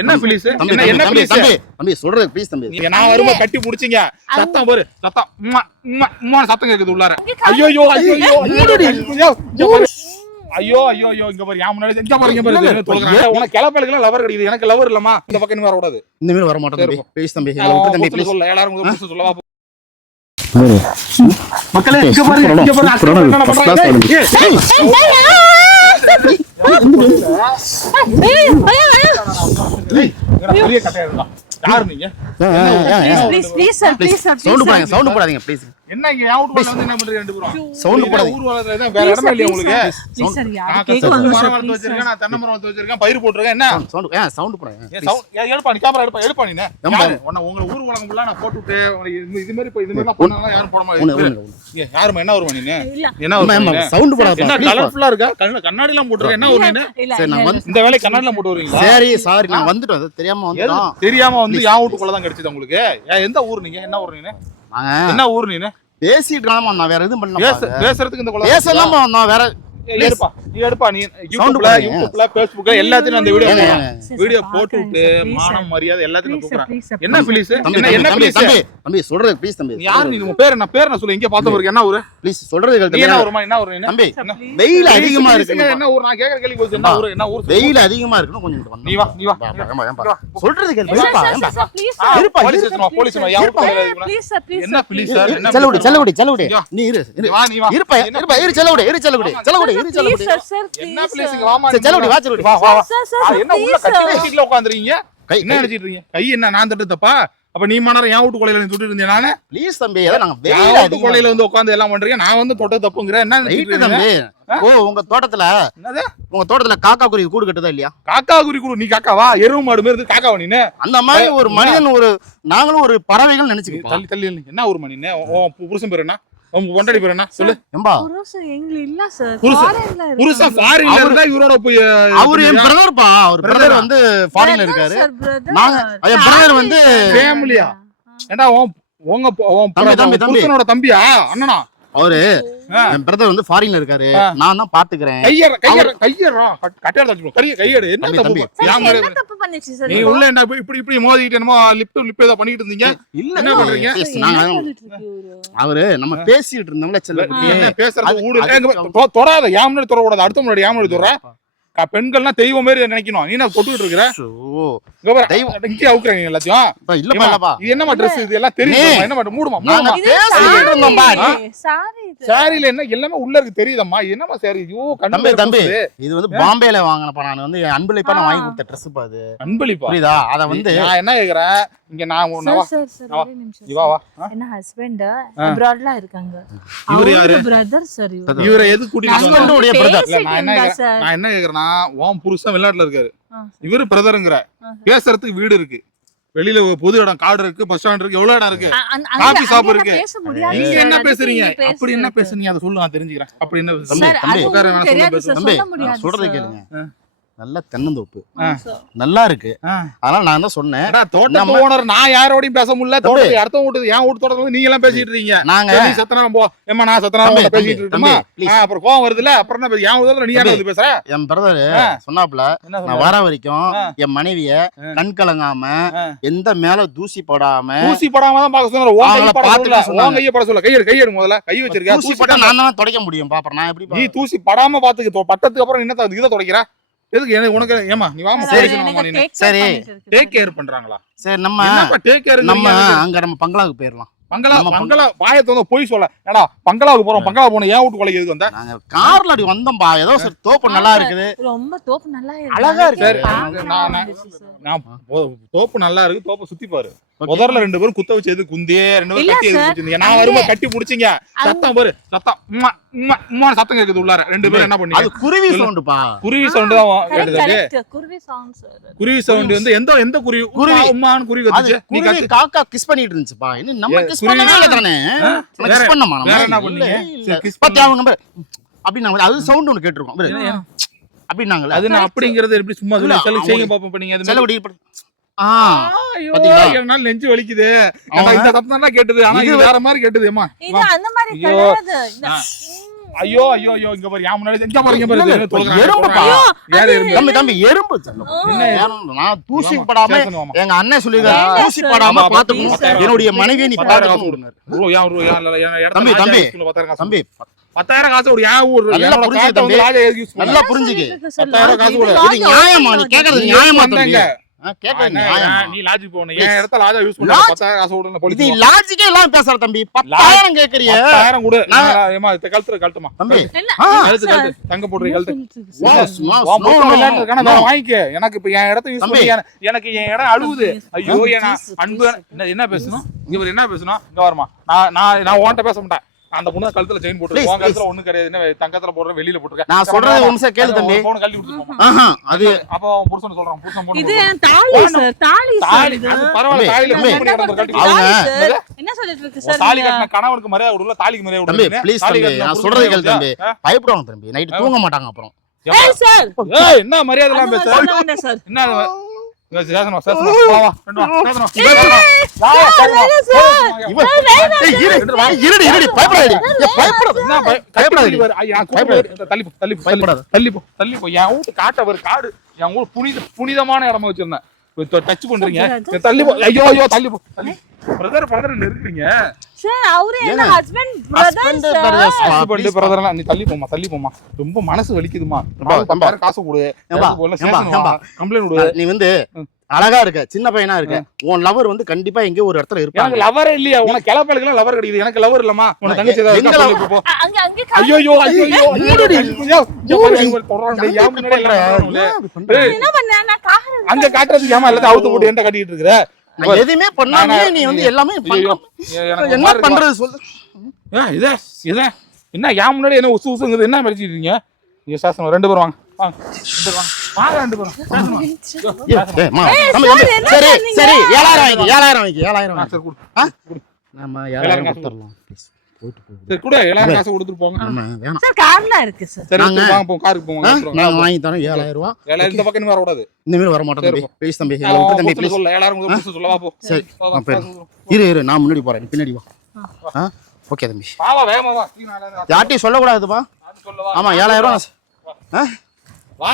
என்ன ப்ளீஸ் என்ன ப்ளீஸ் தம்பி சொல்றது ப்ளீஸ் தம்பி. நீங்க நான் வரும்போது கட்டி புடிச்சீங்க. சத்தம் பாரு சத்தம் உம்மா சத்தம் கேக்குது உள்ளார. ஐயோ ஐயோ ஐயோ ஐயோ ஐயோ ஐயோ இங்க பாரு யா முன்னாடி இங்க பாரு உனக்கு கிளப்பலுக்குலாம் லவர் கிடைக்குது. எனக்கு லவர் இல்லமா. இந்த பக்கம் நீ வர கூடாது. இந்த மாதிரி வர மாட்டேன் தம்பி. ப்ளீஸ் தம்பி எங்களை விட்டு தம்பி ப்ளீஸ். சொல்ல எல்லாரும் புடிச்சு சொல்லவா மக்களே இங்க பாருங்க என்ன பண்றாங்க. யாரு நீங்க? சவுண்ட் போடாதீங்க ப்ளீஸ். என்ன இங்க யா வீட்டுக்குள்ள வந்து என்ன பண்றீங்க ரெண்டு பேரும்? சவுண்ட் போடாதீங்க. ஊர் வளர்றதே வேற இடமே இல்ல உங்களுக்கு. மரம் வளர்த்து வச்சிருக்கேன், நான் தென்னை மரம் வளர்த்து வச்சிருக்கேன், பயிர் போட்டுருக்கேன். என்ன சவுண்ட் போடாதீங்க. எடுப்பா நீ கேமரா எடுப்பா நீ. உங்க ஊர் வளங்க ஃபுல்லா நான் போட்டுட்டு இது மாதிரி இது மாதிரி பண்ணாங்க யாரும் போட மாட்டாங்க. யாருமா என்ன வருமா நீங்க? என்ன வருமா? சவுண்ட் போடாதீங்க. என்ன கலர்ஃபுல்லா இருக்கா? கண்ணாடி எல்லாம் போட்டுருக்க. என்ன ஊர் நீங்க? சரி நான் வந்து இந்த வேளை கண்ணாடி எல்லாம் போட்டு வரீங்களா? சரி சாரி நான் வந்துட்டோம். தெரியாம வந்துட்டோம். தெரியாம வந்து யா வீட்டுக்குள்ள தான் கிடைச்சது உங்களுக்கு. எந்த ஊர் நீங்க? என்ன ஊர் நீங்க? என்ன ஊர் நீங்க? பேசிட்டு நான் வேற எதுவும் பண்ணல. பேசுறதுக்கு இந்த கொலை பேசலாம் நான் வேற எடுப்பா நீ யூடியூப்ல பேஸ்புக்ல எல்லாத்தையும் அந்த வீடியோ போட்டுட்டு மானம் மரியாதை எல்லாத்தையும் தூக்குறேன். என்ன ப்ளீஸ் என்ன ப்ளீஸ் தம்பி சொல்றது ப்ளீஸ் தம்பி. யார் நீ? உங்க பேர் என்ன சொல்லு. எங்க பாத்த ஊருக்கு என்ன ஊரு? ப்ளீஸ் சொல்றது கேளுங்க. என்ன ஊருமா? என்ன ஊரு தம்பி? வெயில் அதிகமா இருக்கு. என்ன ஊர்? நான் கேக்குற கேள்வி போச்சு. என்ன ஊரு? என்ன ஊர்? வெயில் அதிகமா இருக்குன்னு கொஞ்சம் நீ வா சொல்றது கேளுங்க. போலீஸ் என்ன ப்ளீஸ் செல்லவுடி நீ இரு இருப்பா இரு செல்லவுடி என்ன ப்ளீஸ் இங்க வாமா. செல்லவுடி வா என்ன உள்ள கட்டில உட்கார்ந்தீங்க? என்ன நினைச்சிட்டு இருக்கீங்க? கை என்ன நான் தட்டு தப்பா? அப்ப நீ மணற என் வீட்டு கொலையில நீ தொட்டு இருந்தேன். நானே ப்ளீஸ் தம்பி ஏதோ நாங்க வெயில் அதிக கொலையில வந்து உட்கார்ந்து எல்லாம் பண்றீங்க. நான் வந்து தொட்ட தப்புங்கற. என்ன நினைச்சிட்டு தம்பி? உங்க தோட்டத்துல காக்கா குருவி கூடு கட்டுதா இல்லையா? காக்கா குருவி கூடு. நீ காக்காவா? எருவு மாடு மாதிரி இருக்கு காக்காவா நீனு? அந்த மாதிரி ஒரு மனிதன் நாங்களும் ஒரு பறவைகள் நினைச்சுக்கிட்டோம். தள்ளி என்ன ஊர் மணி? புருஷன் பேர் என்ன? உங்க பொண்டாடி பேர் என்ன சொல்லு. ஏம்பா புருஷன் எங்க இல்ல சார். புருஷன் ஃபாரின்ல இருந்தா இவரோட போய் அவர் என் பிரதர் பா. அவர் பிரதர் வந்து ஃபாரின்ல இருக்காரு. நாங்க என் பிரதர் வந்து ஃபேமிலியா? ஏண்டா உங்க புருஷனோட தம்பியா அண்ணனா? அவரு என் பிரதர் வந்து ஃபாரின்ல இருக்காரு. நான் தான் பாத்துக்கிறேன். கையேடு என்ன தப்பு பண்ணிச்சு சார்? நீ உள்ள என்ன இப்படி மோதிட்டு என்னமோ லிப் ஏதோ பண்ணிட்டு இருந்தீங்க. இல்ல என்ன பண்றீங்க? அவரு நம்ம பேசிட்டு இருந்தோம்ல. என்ன பேசுறது? ஊடு தொடாத. ஏன் முன்னாடி தொடக்கூடாது. அடுத்த முன்னாடி ஏன் முன்னாடி தொடுற? பெண்கள்லாம் தெய்வம் மாதிரி நினைக்கணும். நீ நான் தொட்டுட்டு இருக்கிற இங்கே அவுக்குறாங்க எல்லாத்தையும். இது என்னமா ட்ரெஸ்? இது எல்லாம் தெரியும். என்ன மூடுமா? சாரியில என்ன எல்லாமே உள்ள இருக்கு தெரியுதம்மா. என்னமா சாரி? ஐயோ தம்பி இது வந்து பாம்பேல வாங்கினப்பா. நான் வந்து அன்பளிப்பா நான் வாங்கி கொடுத்த ட்ரெஸ் பா. அது அன்பளிப்பா புரியுதா? அத வந்து நான் என்ன கேக்குறேன் இங்க நான் என்ன ஹஸ்பண்ட் அப்ராட்ல இருக்காங்க. இவரு யாரு? Brother sir. இவரை எது கூட்டிட்டு ஹஸ்பண்டோட பிரதர். நான் என்ன கேக்குறேன்னா உன் புருஷன் வெளிநாட்டுல இருக்காரு. இவரு பிரதருங்கற. பேசுறதுக்கு வீடு இருக்கு. வெளியில பொது இடம் காடு இருக்கு. பஸ் ஸ்டாண்ட் இருக்கு. எவ்வளவு இடம் இருக்கு. காபி ஷாப் இருக்கு. நீங்க என்ன பேசுறீங்க? அப்படி என்ன பேசுறீங்க அதை சொல்லு நான் தெரிஞ்சுக்கிறேன். அப்படி என்ன தம்பி சொல்றதை கேளுங்க. நல்ல தென்னந்தோப்பு நல்லா இருக்கு. அதனால நான் தான் சொன்னேன். தோட்ட ஓனர் நான் யாரோடையும் பேச முடியல. தோட்டத்தை அடுத்த வீட்டு என் வீட்டு தோட்டத்துல நீங்க எல்லாம் பேசிட்டு இருக்கீங்க. நாங்க சத்தனம் போ ஏமா நான் சத்தனம் பேசிட்டு இருக்கோமா? அப்புறம் கோவம் வருதுல. அப்புறம் என்ன என் ஊர்ல நீ யாரும் பேசுற? என் பிரதர் சொன்னாப்ல நான் வர வரைக்கும் என் மனைவிய கண் கலங்காம எந்த மேல தூசி படாம தான் பாக்க சொன்னாரு. உன் கையை பட சொல்ல. கையெடு முதல்ல. கை வச்சிருக்க. தூசி பட்டா நான் தான் துடைக்க முடியும். பாப்பறேன் நான் எப்படி? நீ தூசி படாம பாத்துக்கு. பட்டத்துக்கு அப்புறம் என்ன இதை துடைக்கிற? எதுக்கு உனக்கு? ஏமா நீ வாமா. சரி டேக் கேர் பண்றாங்களா? சரி நம்ம டேக் கேர் அங்க நம்ம பங்களாவுக்கு போயிடலாம். பங்களா வாயத்தை வந்து போய் சொல்ல. ஏடா பங்களாவுக்கு போறோம். பங்களா போன ஏன் வீட்டு கொலை எதுக்கு வந்த? நாங்க கார்ல அடி வந்தோம்பா. ஏதோ தோப்பு நல்லா இருக்குது. ரொம்ப தோப்பு நல்லா இருக்கு. அழகா இருக்கு. நான் தோப்பு நல்லா இருக்கு. தோப்பு சுத்தி பாரு. முதல்ல ரெண்டு பேரும் குத்த வச்சு எது குந்தியே ரெண்டு பேரும் கட்டி எது நான் வரும்போது கட்டி புடிச்சிங்க. சத்தம் பாரு சத்தம் சத்தம் கேக்குது உள்ளார. ரெண்டு பேரும் என்ன பண்ணீங்க? அது குருவி சவுண்டுப்பா. குருவி சவுண்ட் தான் கேக்குது. குருவி சவுண்ட் சார். குருவி சவுண்ட் வந்து எந்த குருவி? உம்மான்னு குருவி கத்துச்சு. நீ காக்கா கிஸ் பண்ணிட்டு இருந்துச்சுப்பா. இன்னும் நம்ம கிஸ் பண்ணவே இல்ல தானே. நம்ம கிஸ் பண்ணோமா? வேற என்ன பண்ணீங்க? கிஸ் பண்ணி அவங்க நம்பர் அப்படி நாங்க அது சவுண்ட் ஒன்னு கேட்டிருக்கோம். அப்படினாங்களே. அது நான் அப்படிங்கறது எப்படி சும்மா சொல்லி செய்யுங்க பாப்போம். பண்ணீங்க அது செலவடி என்னால நெஞ்சு வலிக்குது. இந்த சத்தம் தான் கேட்டது. ஆனா இது வேற மாதிரி கேட்டதுமா. இது அந்த மாதிரி கிடையாது. ஐயோ ஐயோ ஐயோ இங்க பாரு, என் முன்னாடி இங்க பாரு, இங்க பாரு, இல்ல, இது தொலைக்கிறாங்க. எறும்புப்பா. யாரு எறும்பு? தம்பி எறும்பு நான் தூசி படாம ஸ்டேஷன் வாமா. எங்க அண்ணன் சொல்லிருக்காரு தூசி படாம பாத்துக்கணும் என்னுடைய மனைவியை நீ 10,000 காசு பாத்துக்கணும் கொடுங்க. ரூ. ஏன் ரூ. ஏன் இல்ல, என் இடத்துல தம்பி, ராஜா தம்பி. யூஸ் பண்ணல 10,000 காசு. தம்பி 10,000 காசு ஒரு ஏன் ஊர் நல்லா என்னோட புரிஞ்சுக்க காட்டை வந்து தம்பி. ராஜா யூஸ் பண்ணல. நல்லா புரிஞ்சுக்க 10,000 காசு கொடு. இது நியாயமா நீ கேக்குறது நியாயமா தம்பி வந்தேங்க. கேக்குறது நியாயமா நீ லாஜிக் போன. என் இடத்துல ராஜா யூஸ் பண்ணல. 10,000 காசு கொடுங்க இது போலீஸ். லாஜிக்கே எல்லாம் பேசுற தம்பி 10,000 கேக்குறியே 10,000 கொடு. ஏமா கழுத்துமா. தம்பி கழுத்து தங்க போடுறீங்க கழுத்து. வாஸ் உன் புருஷன் விளையாட்டு இருக்கானா, வேற வாங்கிக்க. எனக்கு இப்ப என் இடத்த யூஸ் பண்ணி எனக்கு என் இடம் அழுகுது. ஐயோ என் அன்பு என்ன பேசணும் இவர் என்ன பேசணும் இங்க வரமா. நான் உன்கிட்ட பேச மாட்டேன். அந்த பொண்ணு கழுத்துல செயின் போட்டு உன் கழுத்துல ஒண்ணு கிடையாது. என்ன தங்கத்துல போடுற வெளியில போட்டுருக்க. நான் சொல்றது ஒரு நிமிஷம் கேளு தம்பி போன் கழட்டி விட்டுருப்போம். அது அப்ப அவன் புருஷன் சொல்றான் புருஷன் போன் இது தாலி சார், தாலி சார். தாலி அது பரவாயில்ல. தாலில தம்பி, பண்ணி கிடந்து கழட்டி அவங்க என்ன சொல்லிட்டு இருக்கு ஒரு சார்? தாலி கட்டின கணவனுக்கு மரியாதை கொடுக்கல, தாலிக்கு மரியாதை தம்பி கொடுக்கல. ப்ளீஸ் தம்பி நான் சொல்றது கேளு தம்பி பயப்படுவாங்க தம்பி நைட் தூங்க மாட்டாங்க அப்புறம் ஏய் சார், ஏய் என்ன மரியாதை எல்லாம் பேச. சொல்ல வேண்டாம் சார். என்ன அது? சேசனமா வா வா ரெண்டு வா சேசனமா வா இருடி பயப்படாதீங்க பயப்படாத என்ன பயப்படாதீங்க தள்ளி போ தள்ளி போ தள்ளி போ தள்ளி போ. என் வீட்டு காட்ட ஒரு காடு, என் ஊர் புனிதமான இடமா வச்சிருந்தேன். டச் பண்றீங்க தள்ளி போ. ஐயோ ஐயோ தள்ளி போ தள்ளி. பிரதர் நெருக்குறீங்க சார். அவரே என்ன ஹஸ்பண்ட் பிரதர் சார். ஹஸ்பண்ட் பிரதர்லாம் நீ தள்ளி போமா. ரொம்ப மனசு வலிக்குதுமா. காசு கொடு. கம்ப்ளைண்ட் கொடு. நீ வந்து அழகா இருக்க சின்ன பையனா இருக்க உன் லவர் வந்து கண்டிப்பா எங்கேயோ ஒரு இடத்துல இருப்பாங்க. எனக்கு லவரே இல்லையா? உனக்கு கிளப்பலுக்குலாம் லவர் கிடையாது. எனக்கு லவர் இல்லமா. உனக்கு தங்கச்சி ஏதாவது இருக்கா சொல்லு போ. அங்க அங்க ஐயோ ஐயோ ஐயோ என்ன பண்ண? நான் காஹர அங்க காட்டுறதுக்கு ஏமா எல்லாத்தையும் அவுத்து போட்டு என்ன கட்டிட்டு இருக்கற? நான் எதுவுமே பண்ணாம நீ வந்து எல்லாமே ஐயோ என்ன பண்றது சொல்லு. இதே என்ன யா முன்னாடி என்ன உசு உசுங்குது? என்ன படிச்சிட்டு இருக்கீங்க? நீங்க சாசனம் ரெண்டு பேரும் வாங்க வாங்க ரெண்டு பேரும் சரி சரி 7,000 வாங்கி சரி கொடு. நம்ம 7,000 கொடுத்துறலாம் ப்ளீஸ் போயிட்டு போகுது சரி கூட 7,000 காசு கொடுத்துட்டு போங்க. வேணாம் சார் கார்லாம் இருக்கு சார். சரி வாங்க போ காருக்கு போங்க. நான் வாங்கி தரேன் 7,000 ரூபாய். 7,000 இந்த பக்கம் வர கூடாது. இந்த மாதிரி வர மாட்டேன் தம்பி ப்ளீஸ் தம்பி எங்களை விட்டு தம்பி ப்ளீஸ் சொல்ல 7,000 கொடுத்து சொல்லவா போ. சரி நான் போயிடுறேன். இரு நான் முன்னாடி போறேன் பின்னாடி வா. ஓகே தம்பி பாவா வேகமா வா. யார்ட்டையும் சொல்லக்கூடாதுப்பா. சொல்லவா ஆமா 7,000 ரூபாய் வா.